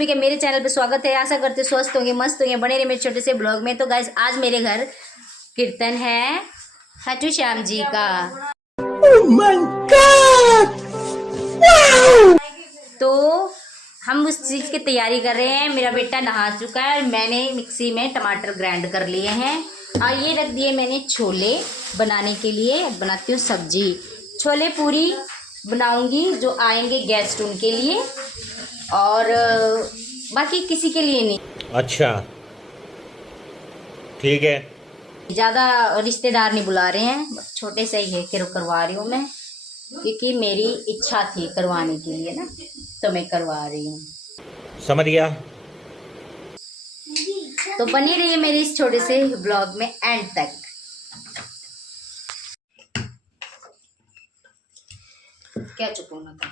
ठीक है, मेरे चैनल पे स्वागत है। आशा करते स्वस्थ होंगे, मस्त होंगे, बने रहे मेरे छोटे से ब्लॉग में। तो गाइस आज मेरे घर कीर्तन है खाटू श्याम जी का। oh my God! wow! तो हम उस चीज़ की तैयारी कर रहे हैं। मेरा बेटा नहा चुका है और मैंने मिक्सी में टमाटर ग्राइंड कर लिए हैं और ये रख दिए मैंने छोले बनाने के लिए। बनाती हूँ सब्जी। छोले पूरी बनाऊंगी जो आएंगे गेस्ट उनके लिए, और बाकी किसी के लिए नहीं। अच्छा ठीक है। ज़्यादा रिश्तेदार नहीं बुला रहे हैं, छोटे से ही है कि करवा रही हूँ मैं, क्योंकि मेरी इच्छा थी करवाने के लिए ना, तो मैं करवा रही हूँ। समझ गया। तो बनी रही है मेरे इस छोटे से ब्लॉग में एंड तक। क्या चुप होना था,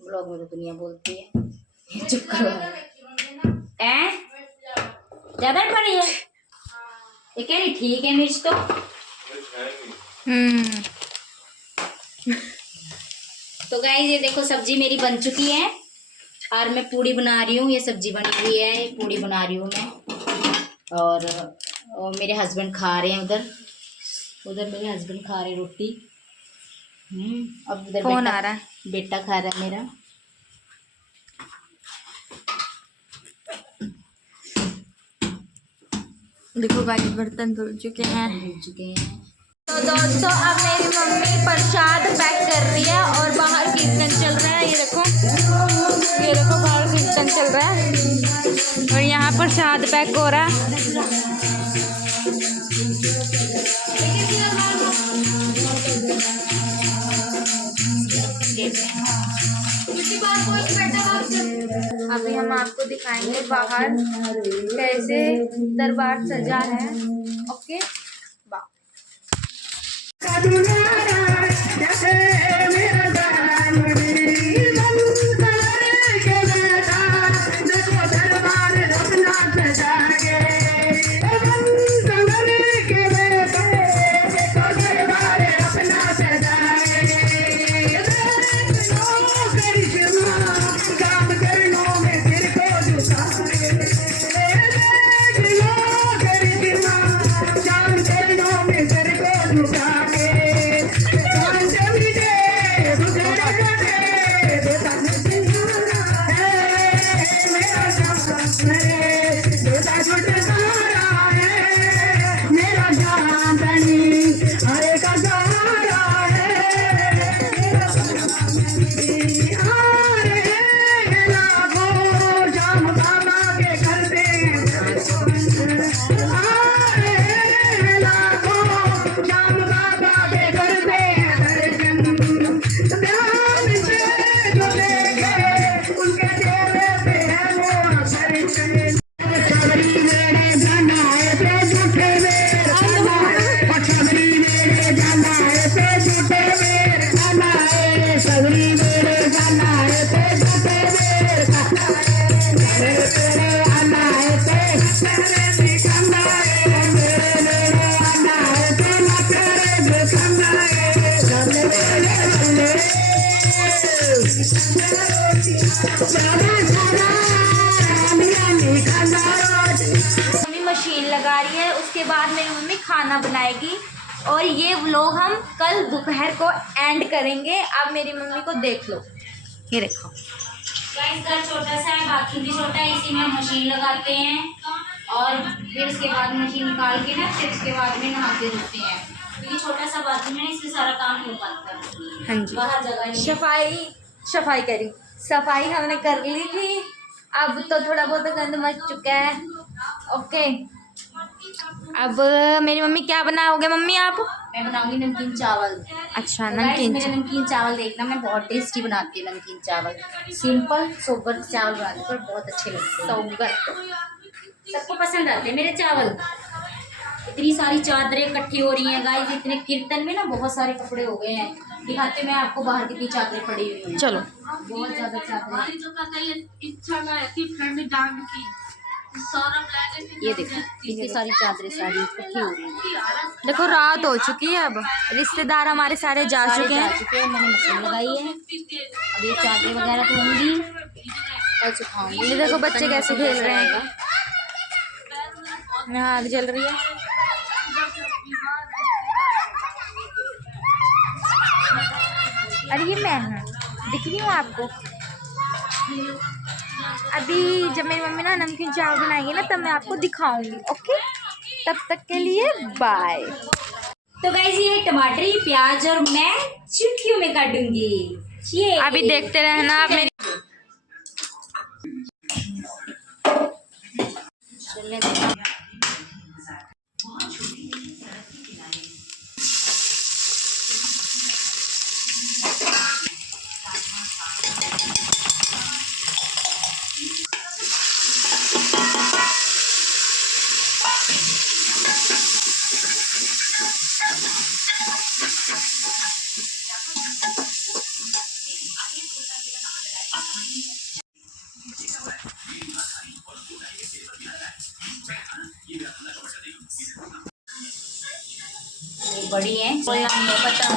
ब्लॉग में तो दुनिया बोलती है चुप करो। ज्यादा पड़ रही है ये, कह रही ठीक है मिर्च तो। तो गाइस ये देखो सब्जी मेरी बन चुकी है और मैं पूड़ी बना रही हूँ। ये सब्जी बनी हुई है, पूड़ी बना रही हूँ मैं। और मेरे हस्बैंड खा रहे हैं उधर मेरे हस्बैंड खा रहे रोटी। अब उधर फोन आ रहा है, बेटा खा रहा है मेरा। देखो गाइस बर्तन धुल चुके हैं। तो दोस्तों अब मेरी मम्मी प्रसाद पैक कर रही है और बाहर कीर्तन चल रहा है। ये देखो बाहर कीर्तन चल रहा है और यहाँ प्रसाद पैक हो रहा है। अभी हम आपको दिखाएंगे बाहर कैसे दरबार सजा है। ओके मम्मी मशीन लगा रही है, उसके बाद मेरी मम्मी खाना बनाएगी और ये व्लॉग हम कल दोपहर को एंड करेंगे। अब मेरी मम्मी को देख लो, ये देखो घर छोटा सा है, बाथरूम भी छोटा है, इसी में मशीन लगाते हैं और फिर उसके बाद मशीन निकाल के ना फिर उसके बाद में नहाते धोते हैं, क्योंकि छोटा सा बाथरूम है इसलिए सारा काम हो पाता है। हाँ जी, बाहर जगह नहीं। सफाई करी, सफाई हमने कर ली थी। अब तो थोड़ा बहुत गंद मच चुका है। ओके अब मेरी मम्मी क्या बनाओगे मम्मी आप? मैं बनाऊंगी नमकीन चावल। अच्छा तो नमकीन मेरे नमकीन चावल देखना, मैं बहुत टेस्टी बनाती हूँ नमकीन चावल। सिंपल सोबर चावल बनाती हूँ पर बहुत अच्छे लगते हैं। सोबर सबको पसंद आते हैं मेरे चावल। इतनी सारी चादरें इकट्ठी हो रही हैं गाइस, इतने कीर्तन में ना बहुत सारे कपड़े हो गए हैं। दिखाते मैं आपको बाहर कितनी चादरें पड़ी हुई हैं। चलो बहुत ज्यादा चादरें। ये देखो इतनी सारी चादरें सारी इकट्ठी हो रही हैं। देखो रात हो चुकी है, अब रिश्तेदार हमारे सारे जा चुके हैं। मैंने मशीन लगाई है, अब ये चादरें वगैरह धोंगी कल सिखाऊंगी। ये देखो बच्चे कैसे खेल रहे हैं। यहाँ आग जल रही है। अरे ये मैं हूँ, दिख रही हूँ आपको। अभी जब मेरी मम्मी ना नमकीन चावल बनाएंगी ना तब मैं आपको दिखाऊंगी। ओके, तब तक के लिए बाय। तो गाइस ये टमाटर, प्याज और मैं चुटकियों में काटूंगी। ये अभी देखते रहना आप मेरी। चलने दो। ये बड़ी है, पता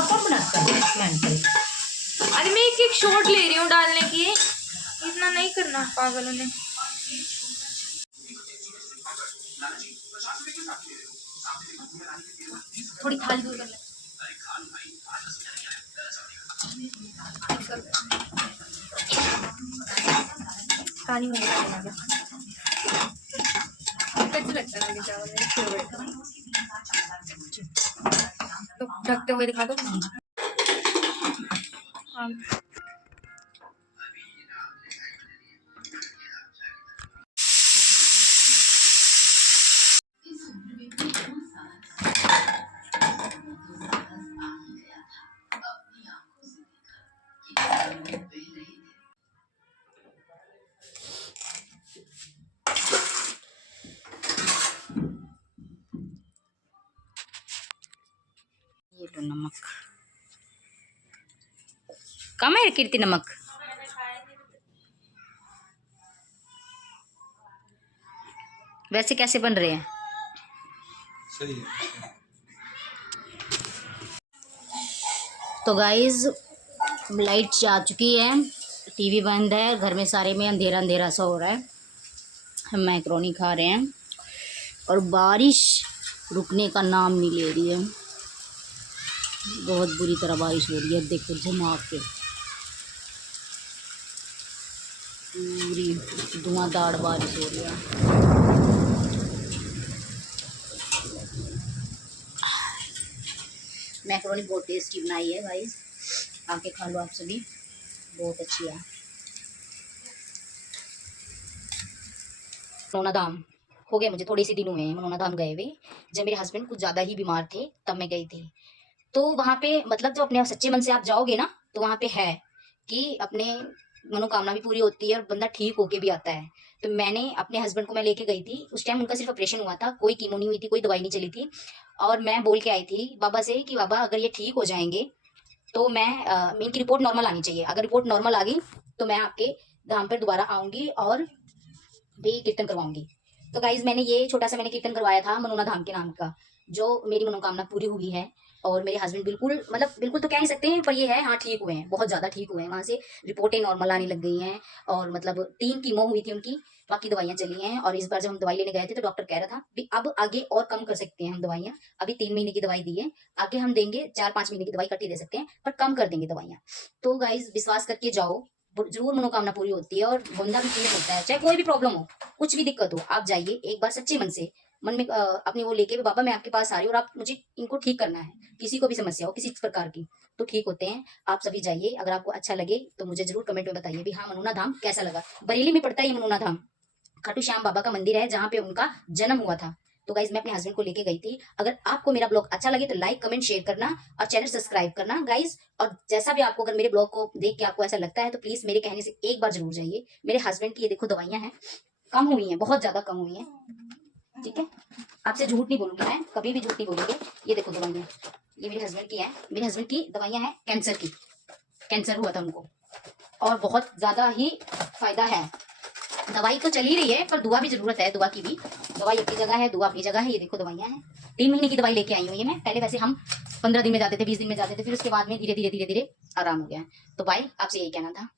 कौन बनाता है। अरे मैं एक शॉट ले रही हूँ डालने की, इतना नहीं करना पागलों ने। थोड़ी थाली दूर कर ले। पानी में डालना क्या? कैसे लगता है चावल मेरे फेवरेट। तो ढकते हुए दिखा दो। हाँ। ये लो नमक कम है कीर्ति, नमक। वैसे कैसे बन रहे हैं? सही है। तो गाइज लाइट जा चुकी है, टीवी बंद है, घर में सारे में अंधेरा अंधेरा सा हो रहा है। हम मैक्रोनी खा रहे हैं और बारिश रुकने का नाम नहीं ले रही है। बहुत बुरी तरह बारिश हो रही है, देखो झमा के पूरी धुआंधार बारिश हो रही है। मैक्रोनी बहुत टेस्टी बनाई है गाइस, आके खा लो आप सभी, बहुत अच्छी है। मनोना धाम हो गया मुझे, थोड़े से दिन हुए हैं मनोना धाम गए हुए। जब मेरे हस्बैंड कुछ ज़्यादा ही बीमार थे तब मैं गई थी। तो वहाँ पे मतलब जो अपने सच्चे मन से आप जाओगे ना तो वहाँ पे है कि अपने मनोकामना भी पूरी होती है और बंदा ठीक होके भी आता है। तो मैंने अपने हस्बैंड को मैं लेके गई थी, उस टाइम उनका सिर्फ ऑपरेशन हुआ था, कोई कीमो नहीं हुई थी, कोई दवाई नहीं चली थी। और मैं बोल के आई थी बाबा से कि बाबा अगर ये ठीक हो जाएंगे तो मैं इनकी रिपोर्ट नॉर्मल आनी चाहिए, अगर रिपोर्ट नॉर्मल आ गई तो मैं आपके धाम पर दोबारा आऊँगी और भी कीर्तन करवाऊँगी। तो गाइज मैंने ये छोटा सा मैंने कीर्तन करवाया था मनोना धाम के नाम का, जो मेरी मनोकामना पूरी हुई है। और मेरे हस्बैंड बिल्कुल मतलब बिल्कुल तो कह नहीं सकते हैं, पर ये है हाँ ठीक हुए हैं, बहुत ज़्यादा ठीक हुए हैं। वहाँ से रिपोर्टें नॉर्मल आने लग गई हैं और मतलब 3 कीमो हुई थी उनकी, बाकी दवाइयाँ चली हैं। और इस बार जब हम दवाई लेने गए थे तो डॉक्टर कह रहा था भी अब आगे और कम कर सकते हैं हम दवाइयाँ, अभी 3 महीने की दवाई दी है, आगे हम देंगे 4-5 महीने की दवाई कटी दे सकते हैं, पर कम कर देंगे दवाइयाँ। तो गाइज विश्वास करके जाओ, जरूर मनोकामना पूरी होती है और बंदा भी क्लियर होता है। चाहे कोई भी प्रॉब्लम हो, कुछ भी दिक्कत हो, आप जाइए एक बार सच्चे मन से, मन में अपनी वो लेके बाबा मैं आपके पास आ रही हूँ और आप मुझे इनको ठीक करना है। किसी को भी समस्या हो किसी प्रकार की तो ठीक होते हैं। आप सभी जाइए, अगर आपको अच्छा लगे तो मुझे जरूर कमेंट में बताइए भी हाँ मनोना धाम कैसा लगा। बरेली में पड़ता है ये मनोना धाम, खाटू श्याम बाबा का मंदिर है जहाँ पे उनका जन्म हुआ था। तो गाइज मैं अपने हस्बैंड को लेके गई थी। अगर आपको मेरा ब्लॉग अच्छा लगे तो लाइक कमेंट शेयर करना और चैनल सब्सक्राइब करना गाइज। और जैसा भी आपको अगर मेरे ब्लॉग को देख के आपको ऐसा लगता है तो प्लीज मेरे कहने से एक बार जरूर जाइए। मेरे हस्बैंड की ये देखो दवाइयां हैं, कम हुई हैं, बहुत ज्यादा कम हुई हैं, ठीक है। आपसे झूठ नहीं बोलूंगी मैं, कभी भी झूठ नहीं बोलूंगी। ये देखो दवाइयां, ये मेरे हस्बैंड की है, मेरे हस्बैंड की दवाइयां हैं कैंसर की, कैंसर हुआ था उनको और बहुत ज्यादा ही फायदा है। दवाई तो चल ही रही है पर दुआ भी जरूरत है, दुआ की भी, दवाई अपनी जगह है, दुआ अपनी जगह है। ये देखो दवाइयां हैं, 3 महीने की दवाई लेके आई हूँ ये मैं। पहले वैसे हम 15 दिन में जाते थे, 20 दिन में जाते थे, फिर उसके बाद में धीरे धीरे धीरे धीरे आराम हो गया। तो भाई आपसे यही कहना था।